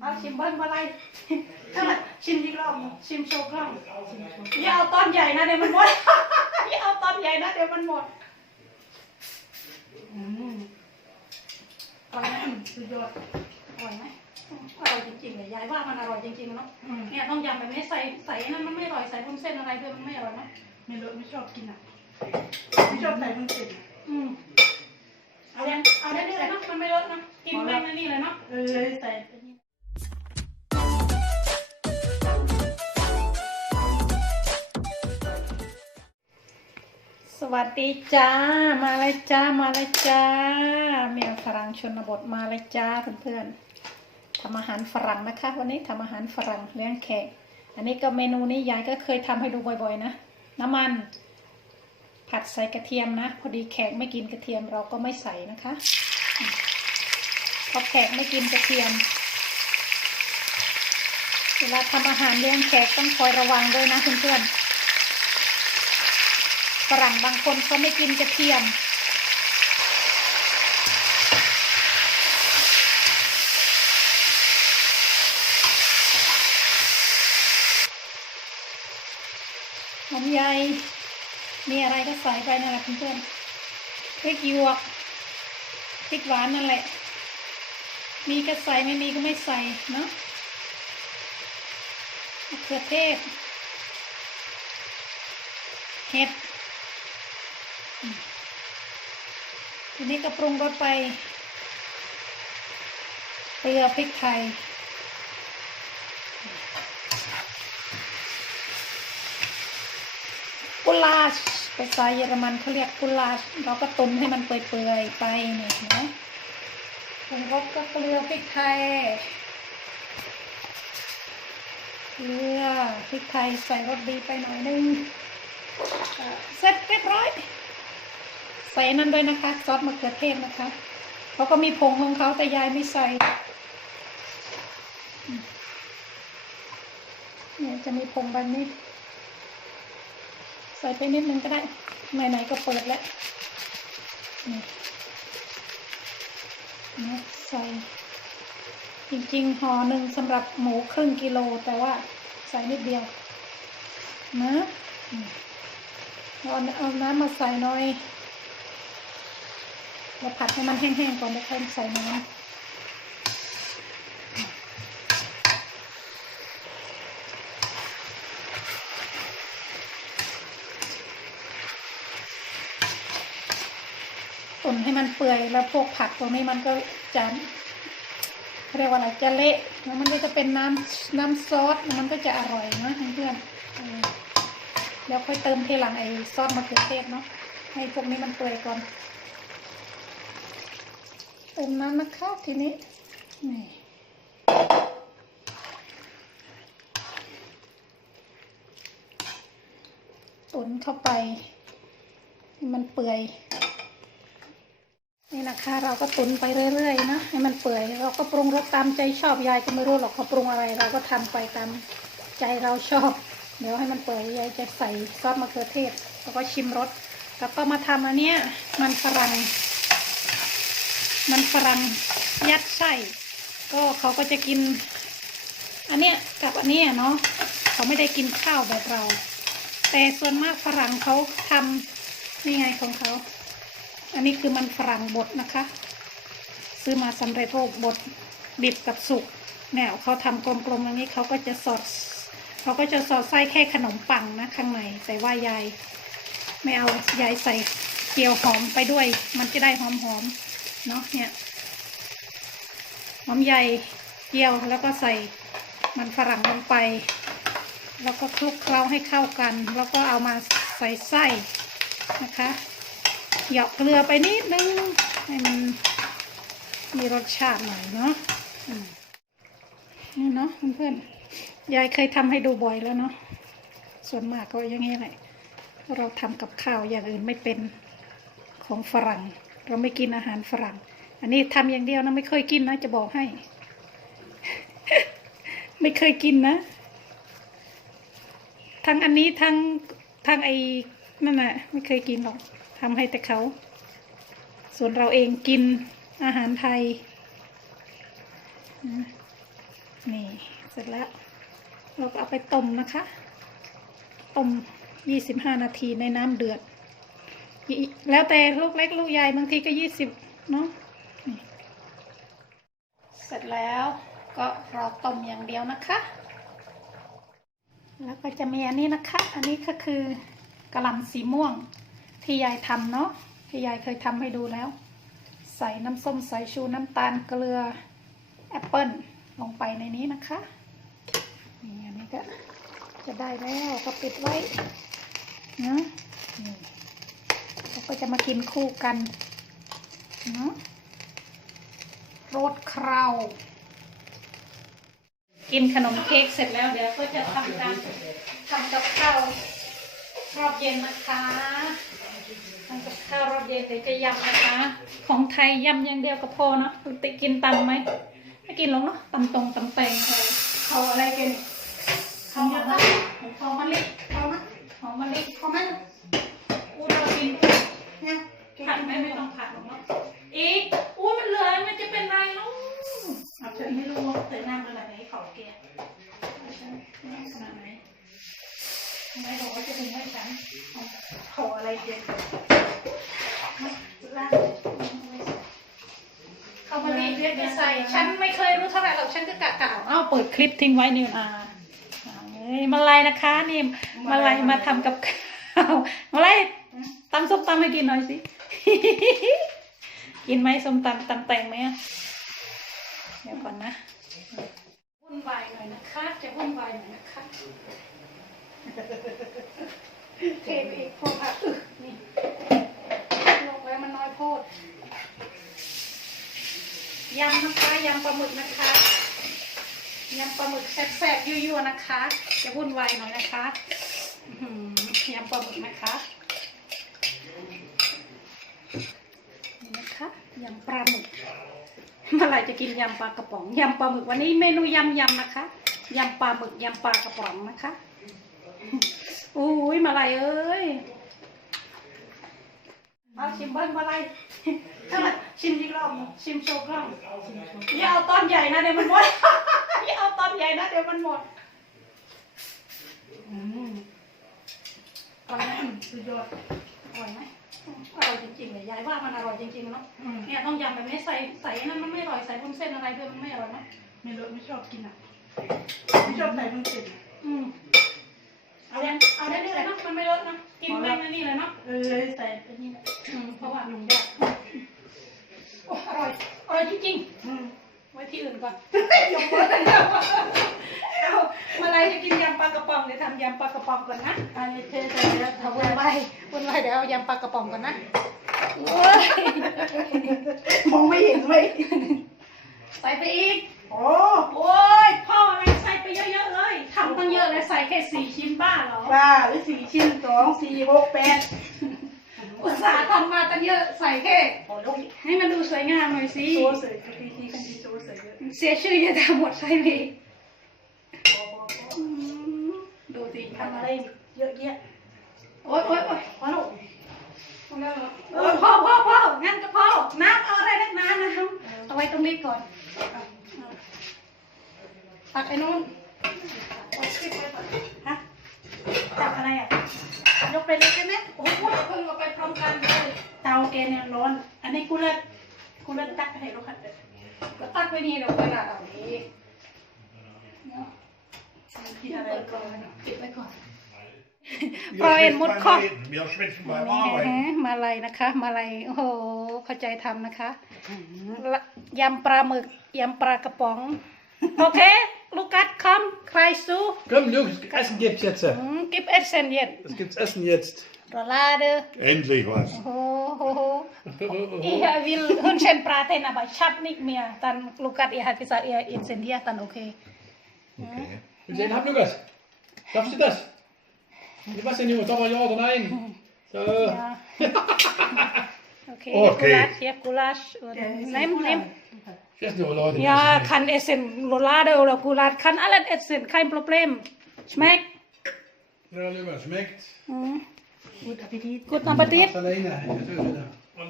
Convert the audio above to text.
เอาชิมเบิ้งมาไรถ้ามาชิมอีกรอบหนึ่งชิมโชว์กล้องอย่าเอาตอนใหญ่นะเดี๋ยวมันหมดอย่าเอาตอนใหญ่นะเดี๋ยวมันหมดอืมอร่อยไหมสุดยอดอร่อยไหมอืมอร่อยจริงๆเลยยายว่ามันอร่อยจริงๆเนาะเนี่ยต้องยำแบบนี้ใส่ใส่นั่นมันไม่อร่อยใส่วุ้นเส้นอะไรด้วยมันไม่อร่อยนะไม่รู้ไม่ชอบกินอะไม่ชอบใส่มันเผ็ดอะอืมเอาเนี่ยเอาได้เลยเนาะมันไม่เลอะนะกินแม่งอันนี่เลยเนาะเออใส่ สวัสดีจ้า มาเลยจ้า มาเลยจ้าแมวฝรั่งชนบทมาเลยจ้าเพื่อนๆทำอาหารฝรั่งนะคะ วันนี้ทำอาหารฝรั่งเลี้ยงแขก อันนี้ก็เมนูนี้ยายก็เคยทำให้ดูบ่อยๆนะน้ำมัน ผัดใส่กระเทียมนะ พอดีแขกไม่กินกระเทียมเราก็ไม่ใส่นะคะเพราะแขกไม่กินกระเทียม เวลาทำอาหารเลี้ยงแขกต้องคอยระวังด้วยนะเพื่อนๆ ฝรั่งบางคนเขาไม่กินกระเทียม หอมใหญ่ มีอะไรก็ใส่ไปนั่นแหละเพื่อนๆพริกหยวกพริกหวานนั่นแหละ มีก็ใส่ไม่มีก็ไม่ใส่เนาะมะเขือเทศเห็ด ทีนี้ก็ปรุงรสไปเกลือพริกไทย กุลาชภาษาเยอรมันเขาเรียกกุลาช เราก็ตุนให้มันเปื่อยๆไปเนี่ยนะปรุงรสก็เกลือพริกไทย เกลือพริกไทยใส่รสดีไปหน่อยนึง เสร็จเรียบร้อย ใส่นั่นด้วยนะคะ ซอสมะเขือเทศนะคะเขาก็มีผงของเขาแต่ยายไม่ใส่เนี่ยจะมีผงแบบนี้ ใส่ไปนิดนึงก็ได้ไหนๆก็เปิดแล้วนี่ใส่จริงๆห่อหนึ่งสำหรับหมูครึ่งกิโล แต่ว่าใส่นิดเดียวนะเอาเอาน้ำมาใส่หน่อย เราผัดให้มันแห้งๆก่อนแล้วค่อยใส่น้ำตุ๋นให้มันเปื่อยแล้วพวกผักตรงนี้มันก็จะเรียกว่าอะไรจะเละแล้วมันก็จะเป็นน้ำน้ำซอสมันก็จะอร่อยนะเพื่อนๆเออเดี๋ยวค่อยเติมทีหลังไอ้ซอสมะเขือเทศเนาะให้พวกนี้มันเปื่อยก่อน เติมน้ำนะคะทีนี้นี่ตุนเข้าไปให้มันเปื่อย นี่นะคะเราก็ตุนไปเรื่อยๆนะให้มันเปื่อย เราก็ปรุงรสตามใจชอบยายก็ไม่รู้หรอกเขาปรุงอะไร เราก็ทำไปตามใจเราชอบ เดี๋ยวให้มันเปื่อยยายจะใส่ซอสมะเขือเทศ แล้วก็ชิมรสแล้วก็มาทำอันเนี้ยมันฝรั่ง มันฝรั่งยัดไส้ก็เขาก็จะกิน อันเนี้ยกับอันเนี้ยเนาะเขาไม่ได้กินข้าวแบบเรา แต่ส่วนมากฝรั่งเขาทำนี่ไงของเขา อันนี้คือมันฝรั่งบดนะคะ ซื้อมาสำเร็จรูปบดดิบกับสุกแนวเขาทำกลมๆอย่างนี้เขาก็จะสอดเขาก็จะสอดไส้แค่ขนมปังนะข้างในแต่ว่ายายไม่เอายายใส่เกี๊ยวหอมไปด้วย มันจะได้หอมๆ เนาะเนี่ยหอมใหญ่เจียวแล้วก็ใส่มันฝรั่งลงไป แล้วก็คลุกเคล้าให้เข้ากัน แล้วก็เอามาใส่ไส้นะคะหยาะเกลือไปนิดนึงให้มันมีรสชาติหน่อยเนาะนี่เนาะเพื่อนๆยายเคยทำให้ดูบ่อยแล้วเนาะส่วนมากก็อย่างนี้แหละเราทำกับข้าวอย่างอื่นไม่เป็นของฝรั่ง เราไม่กินอาหารฝรั่ง อันนี้ทำอย่างเดียวนะไม่เคยกินนะ จะบอกให้ ไม่เคยกินนะ ทั้งอันนี้ทั้งทั้งไอ้นั่นน่ะ ไม่เคยกินหรอกทำให้แต่เขา ส่วนเราเองกินอาหารไทย นี่เสร็จแล้ว เราก็เอาไปต้มนะคะ ต้มยี่สิบห้านาทีในน้ำเดือด แล้วแต่ลูกเล็กลูกใหญ่บางทีก็ยี่สิบเนาะเสร็จแล้วก็รอต้มอย่างเดียวนะคะ แล้วก็จะมีอันนี้นะคะ อันนี้ก็คือกระหล่ำสีม่วงที่ยายทำเนาะที่ยายเคยทำให้ดูแล้ว ใส่น้ำส้มสายชูน้ำตาลเกลือแอปเปิ้ลลงไปในนี้นะคะนี่อันนี้ก็จะได้แล้วก็ปิดไว้นะนี่แล้วก็ จะมากินคู่กันเนาะรสเคราวกินขนมเค้กเสร็จแล้วเดี๋ยวก็จะทำการทำกับข้าวรอบเย็นนะคะทำกับข้าวรอบเย็นเดี๋ยวจะยำนะคะ ของไทยยำอย่างเดียวก็พอเนาะติกินตำไหมไม่กินหรอกเนาะตำตรงตำแตงเขาอะไรกันเขาอะไรหอมมะลิเอามหอมลิเอาไหมอู้เรากิน ผัดไหมไม่ต้องผัดหรอกเนาะอีกอู้มันเหลือมันจะเป็นไรเนาะเอาเถอะไม่รู้ว่าเตยน้ำอะไรไหนเขาแก่ขนาดไหนทำไมบอกว่าจะเป็นให้ฉันขาอะไรเย็นล่างเขามาลีเรียกไปใส่ ฉันไม่เคยรู้เท่าไหร่หรอกฉันก็กะกะเอาเปิดคลิปทิ้งไว้นิวอาเอ้ยมาลายนะคะนี่มาลายมาทำกับข้าวมาลายตำส้มตำให้กินหน่อยสิ กินไหมส้มตำตำแตงไหมอะเดี๋ยวก่อนนะวุ่นวายหน่อยนะคะ จะวุ่นวายหน่อยนะคะเทไปอีกพวกค่ะอึนี่ลงแล้วมันน้อยโพดยำนะคะยำปลาหมึกนะคะยำปลาหมึกแซ่บๆยั่วๆนะคะ จะวุ่นวายหน่อยนะคะอื้อหือยำปลาหมึกนะคะนี่นะคะ ยำปลาหมึกเมื่อไหร่จะกินยำปลากระป๋องยำปลาหมึกวันนี้เมนูยำยำนะคะยำปลาหมึกยำปลากระป๋องนะคะอุ้ยมาลายเอ้ยเอาชิมเบิ้งมาลายถ้าแบบชิมอีกรอบชิมโชว์กล้องอย่าเอาตอนใหญ่นะเดี๋ยวมันหมดอย่าเอาตอนใหญ่นะเดี๋ยวมันหมดอืมอร่อยไหมสุดยอดอร่อยไหม อร่อยจริงๆเลยยายว่ามันอร่อยจริงๆเนาะอืมเนี่ยต้องยำแบบนี้ใส่ใส่นั่นมันไม่อร่อยใส่วุ้นเส้นอะไรด้วยมันไม่อร่อยนะไม่รู้ไม่ชอบกินอะไม่ชอบใส่มันเผ็ดอืมเอาได้เอาได้เลยนะมันไม่เลอะนะกินไม่นี่เลยเนาะเออใส่ไปนี่แหละอืมเพราะว่าหนุ่มยากโอ้อร่อยอร่อยจริงอืมๆไว้ที่อื่นก่อนยกมือเอามาอะไรจะกินยำปลากระป๋องเดี๋ยวทำยำปลากระป๋องก่อนนะอันนี้เทใส่แล้วเอาทำวุ่ไว้ นวายวุ่นวายเดี๋ยวเอายำปลากระป๋องก่อนนะโอ้ยมองไม่เห็นเลยใส่ไปอีก โอ้โอ้ยพ่ออะไรใส่ไปเยอะๆเลยทำตั้งเยอะเลยใส่แค่สี่ชิ้นบ้าเหรอบ้าหรือสี่ชิ้นสองสี่หกแปดอุตส่าห์ทำมาตั้งเยอะใส่แค่โอ้ลูกให้มันดูสวยงามหน่อยสิโซเสยคือทีทีกันทีโซเสยเยอะเสียชื่ออย่าทำหมดใส่ไปอีกพอพอพออืมดูสิทำอะไรเยอะแยะ โอ๊ยโอ๊ยโอ๊ยพอลูกเออพ่อพอพองั้นก็พอน้ำเอาอะไรนักน้ำนะครับเอาไว้ตรงนี้ก่อนตักไอ้นู้นฮะจับอะไรอะยกไปเลยใช่ไหมโอ้ยพูดเพิ่งเอาไปพร้อมกันเลยเตาแกเนี่ยร้อน อันนี้กูเลิกกูเลิกตักให้ลูกค้าก็ตักไว้นี่เดี๋ยวเวลาเอานี้เนาะกินอะไรก่อนเก็บไว้ก่อน Je Bra en smitt mot på kopp. mig. Jag har smitt på mig. นี่ Wow. นะฮะมาลัยนะคะ มาลัยโอ้โหเข้าใจทำนะคะละยำปลาหมึกยำปลากระป๋อง โอเค ลูกัสคอมใครสู้ Komm, Lukas, Essen gibt's jetzt. อืมกิบเอ็ดเซนเย็น Es gibt's Essen jetzt. รอลาเด้อ Endlich was. โอ้โหโหอีฮะวิลฮุนเชนปลาเทนอะบะชับนิกเมียตันลูกัสอีฮะกิซาเอียอินเซนเดียตันโอเค Okay. Willst du einen haben, Lukas? Schaffst du das? Du was denn, Junge? Sag mal ja oder nein. So. โอเคโอเคกูลัชเฮียกูลัชเนมเนม Ich esse nur Leute. Ja, kann essen Roulade oder Gulat, kann alles essen, kein Problem. Schmeckt. Ja, Lukas, schmeckt. Mhm. พูดอภิธิ Guten Appetit. Mach's alleine. Ja, so, ja. Und